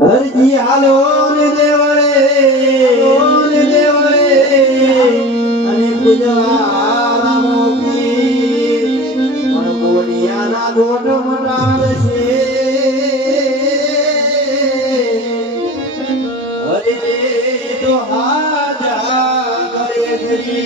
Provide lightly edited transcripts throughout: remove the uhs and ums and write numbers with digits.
હરજી હાલો ને દેવળે અને પૂજવા રામો પીર પણ કોડિયાના ગોઠ મટાડશે હરે તો હાજા કરે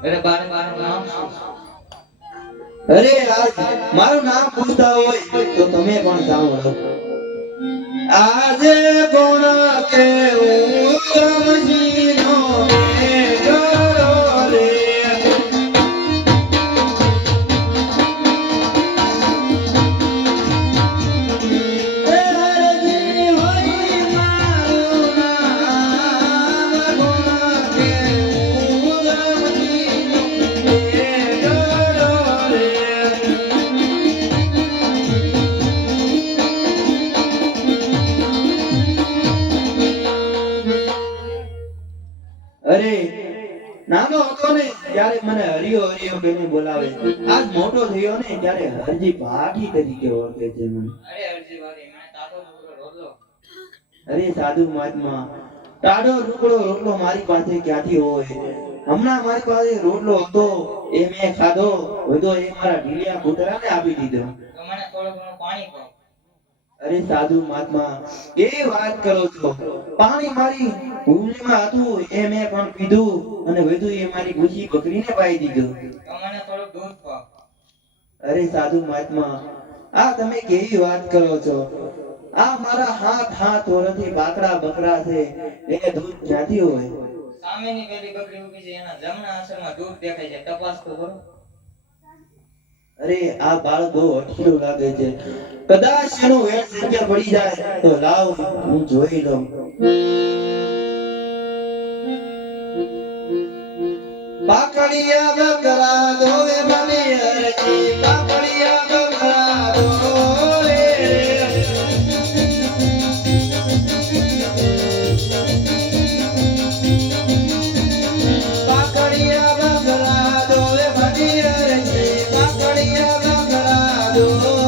અરે બાર નામ અરે આજ મારું નામ પૂછતા હોય તો તમે પણ સાંભળો આજે કોણ કેવું સમજીનો મેઘરો રે અરે નાનો હતો ને ત્યારે મને હરિયો હરિયો કહીને બોલાવે આજ મોટો થયો ને ત્યારે હરજી ભાટી તરીકે ઓળખે છે મને અરે અરજી વાળી મને તાતો ટુકડો રોટલો અરે સાધુ મહાત્મા ટાઢો ટુકડો રોટલો મારી પાસે ક્યાંથી હોય હમણાં મારી પાસે રોટલો હતો એ મેં ખાધો વધો એ મારા ઢીલિયા કૂતરાને આપી દીધો તો મને થોડું ઘણું પાણી પાવ અરે સાધુ મહાત્મા એ વાત કરો છો પાણી મારી ભૂલમાં હતું એ મેં પણ પીધું અને વધુ એ મારી ભૂસી બકરીને પાઈ દીધું તો મને થોડું દૂધ પાવ અરે સાધુ મહાત્મા આ તમે કેવી વાત કરો છો આ મારા હાથ વર્ષથી બાકડા બકરા છે એને દૂધ ક્યાંથી હોય સામેની પેલી બકરી ઊભી છે એના જમણા આસરમાં દૂધ દેખાય છે તપાસ તો કરો અરે આ બાળક બહુ અટકેલું લાગે છે કદાચ એનું વેટ જગ્યા પડી જાય તો લાવ હું જોઈ લઉં બાકડિયા બકરા દોવે મને અરજી બાકડિયા બકરા દોવે બાકડિયા બકરા દોવે મને અરજી બાકડિયા બકરા દોવે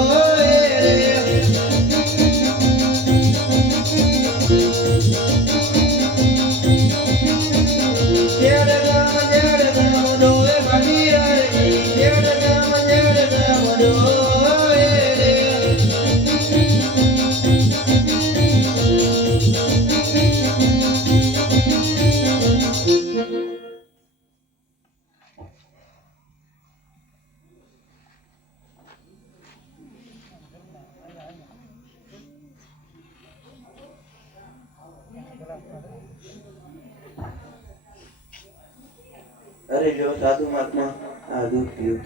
અરે જો સાધુ મહાત્મા આ દૂધ પીઓ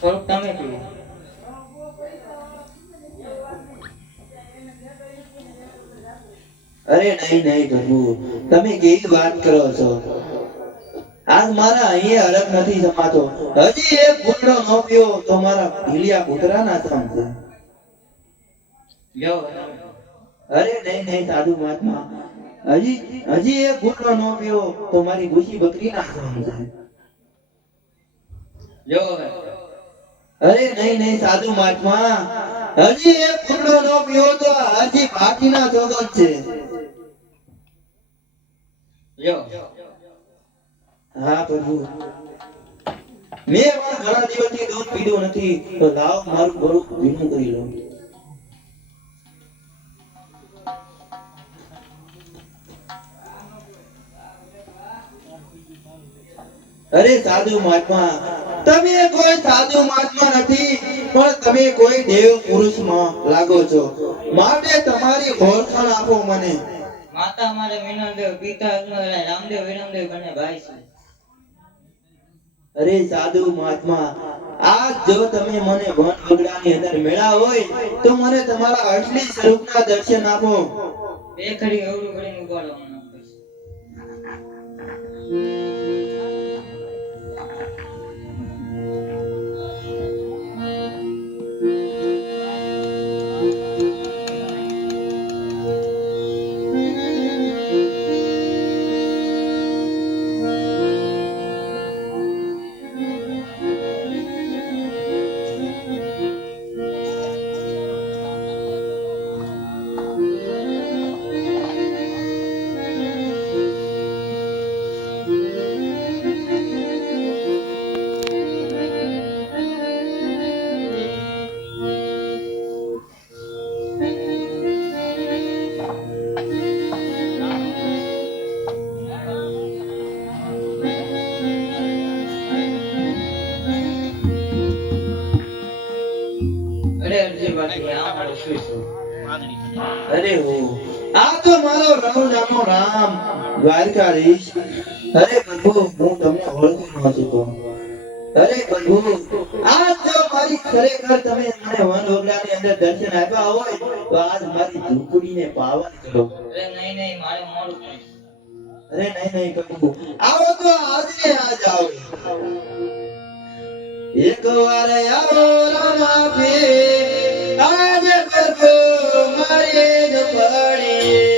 થોડુંક તમે પીવો અરે નહીં પ્રભુ તમે કેવી વાત કરો છો આજ મારા અહીંયા હરખ નથી સમાતો હજી એક ઘૂંટડો ન પીયો તો મારા ઢીલિયા કૂતરાના સમ છે લ્યો અરે નહીં સાધુ મહાત્મા હજી એક ઘૂંટડો ન પીયો તો મારી ભૂસી બકરીના સમ છે લ્યો અરે નહીં સાધુ મહાત્મા હજી એક ફૂટડો નો પીવો તો હજી બાકીના જોગન છે. લ્યો. હા પ્રભુ, મેં પણ ઘણા દિવસથી દૂધ પીધું નથી, તો લાવ મારું ગળું ભીનું કરી લઉં. અરે સાધુ મહાત્મા, તમે કોઈ સાધુ મહાત્મા નથી, પણ તમે કોઈ દેવ પુરુષમાં લાગો છો. માટે તમારી ઓળખાણ આપો મને. માતા મારે વિનમદેવ, પિતા રામદેવ વિરમદેવ બંને ભાઈ છે. અરે સાધુ મહાત્મા, આજ જો તમે મને વન વગડાની અંદર મેળા હોય તો મને તમારા અસલી સ્વરૂપના દર્શન આપો. બે ઘડી અવળું ઘડીને ઉભા રહો. અરે હો, આ તો મારો રણુજાનો રામ દ્વારકાધીશ. અરે પ્રભુ, હું તમને ઓળખી ન શકતો. અરે પ્રભુ, આજ જો મારી ખરેખર તમે મને વન વગડાની અંદર દર્શન આપ્યા હોય તો આજ મારી ઝૂંપડીને પાવન કરો. અરે નહીં મારે મોડું થાય. અરે નહીં પ્રભુ, આવો તો આજ ને આજ આવો. એક વાર આવો રામા પે, આજ પ્રભુ મારે જ પડી.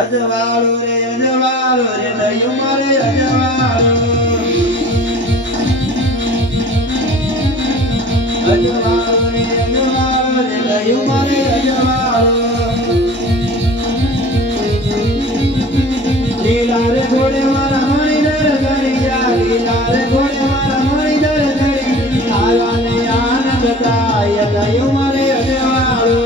અજવાળો રે નયું મારે અજવાળો. અજવાળો રે નયું મારે અજવાળો. લીલા રે ઘોડે મારા મણિધર ઘડી જા, લીલા રે ઘોડે મારા મણિધર ઘડી, આવાને આનંદ થાય નયું મારે અજવાળો.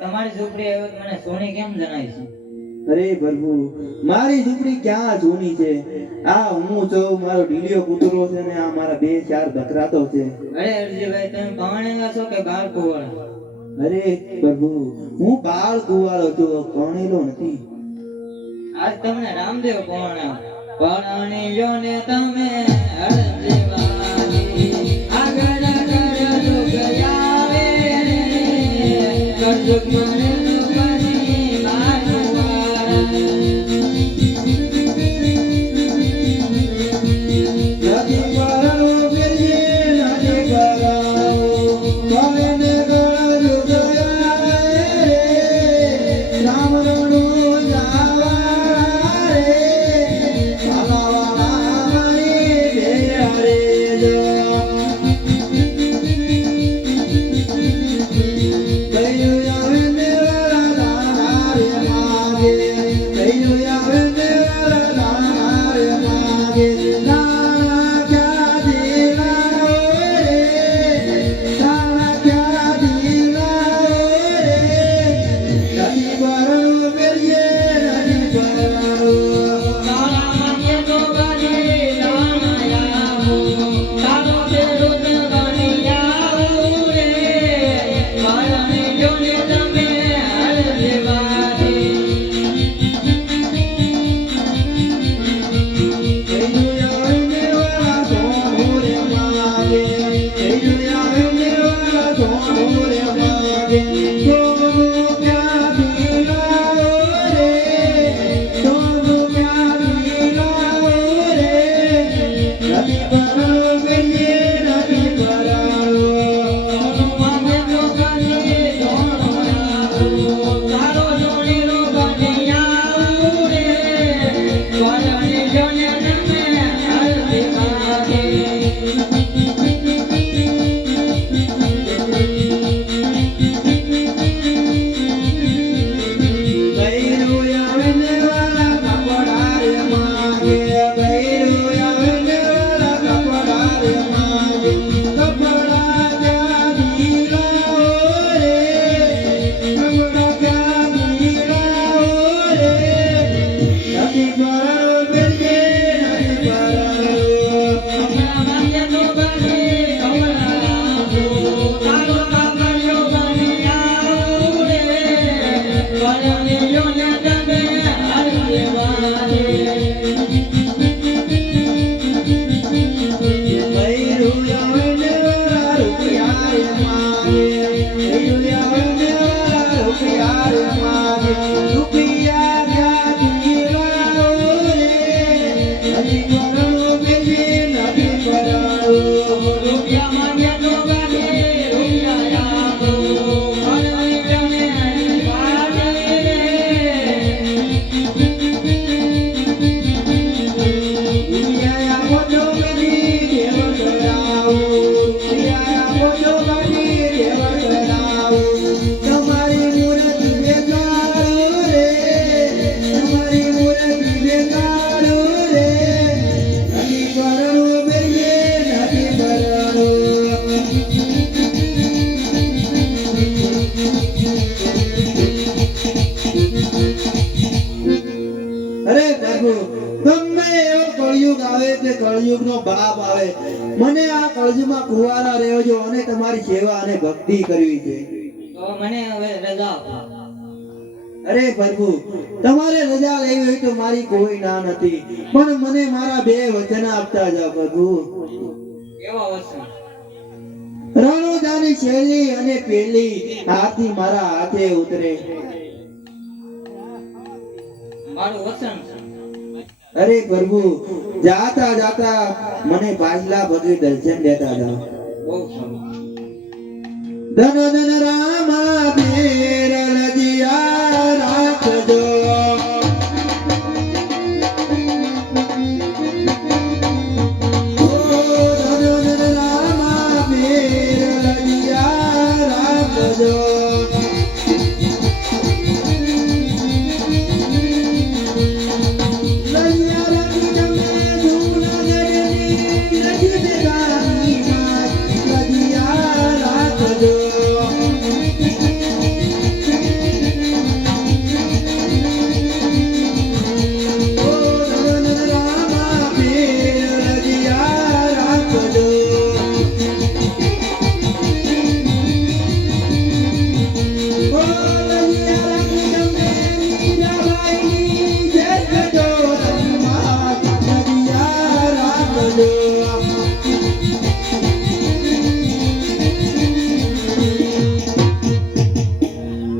તમારી ઝૂંપડી હવે મને સોની કેમ જણાય છે? અરે પ્રભુ, મારી ઝૂંપડી ક્યાં જૂની છે? આ હું છું, મારો ઢીલિયો કૂતરો છે ને આ મારા 2-4 બકરાતો છે. અરે અરજીભાઈ, તમે પરણેલા છો કે બાળ કુંવાળા? અરે પ્રભુ, હું બાળ કુંવારો છું, પરણેલો નથી. આજ તમને રામદેવ પરણી જો ને તમે અરજીભાઈ, આગળ કરજો ગયા રે કરજો મને સુપની મારવા. નથી પરણો ફેરીએ નથી પરણો, કોઈને ગળજો ગયા રે રામરણો જાવા રે, સાલાવાળા મારી ભેયા રે જો. કયું આવે ને વાળા દાણા રે માગે, કયું આવે ને વાળા દાણા રે માગે. દાણા ક્યાં દીના રે, દાણા ક્યાં દીના રે, નથી પરણો ફેરીએ નથી પરણો. તારા માથે તો ગાડી લાણાયાવો, તારો પેરો તે બનિયાવો રે, પરણી જો ને તમે અરજીભાઈ. કયું આવે ને વાળા સોનું રે માગે, કયું આવે ને વાળા સોનું રે માગે. સોનું ક્યાં દીના રે, સોનું ક્યાં દીના રે, નથી પરણો ફેરીએ નથી પરણો. માથે તો ગાડી લાણાયાવો, તારો જોડીનો બનિયાવો રે, પરણી જો ને તમે અરજીભાઈ. બૈરું આવે ને વાળા કપડા રે માગે, બૈરું આવે ને વાળા કપડા રે માગે. કપડા ક્યાં દીના રે, કપડા ક્યાં દીના રે, નથી પરણો ફેરીએ નથી પરણો. કપડા માથે તો ગાડી લાણાયાવો, તારો કાપડિયો બનિયાવો રે, પરણી જો ને તમે અરજીભાઈ. બૈરું આવે ને વાળા રૂપિયા રે માગે, બૈરું આવે ને વાળા રૂપિયા રે માગે. રૂપિયા ક્યાં દીના રે, નથી પરણો ફેરીએ નથી પરણો. રૂપિયા માંગે તો ગાડી રૂપિયાયાવો, પરણી જો ને અરજીભાઈ રે. રૂપિયા આપો તો બધી દેવ કરાવો, રૂપિયા આપો તો બધી દેવ કરાવો. તમારી મૂર્તિ બેકારો રે, તમારી મૂર્તિ બેકારો રે, કળિયુગ આવે કે કળિયુગનો બાપ આવે, મને આ કળજમાં કુંવારા રહેજો અને તમારી સેવા અને ભક્તિ કરવી છે. તો મને હવે રજા આપો. અરે પ્રભુ, તમારે રજા લેવી હોય તો મારી કોઈ ના નથી, પણ મને મારા 2 વચન આપતા જાઓ પ્રભુ. એવા વચન. રણુજાની શૈલી અને પેલી હાથી મારા હાથે ઉતરે. મારું વચન છે. અરે પ્રભુ, જાતા જાતા મને પાછલા પગે દર્શન દેતા જાઓ. બહુ સારું. ધન ધન રામા બે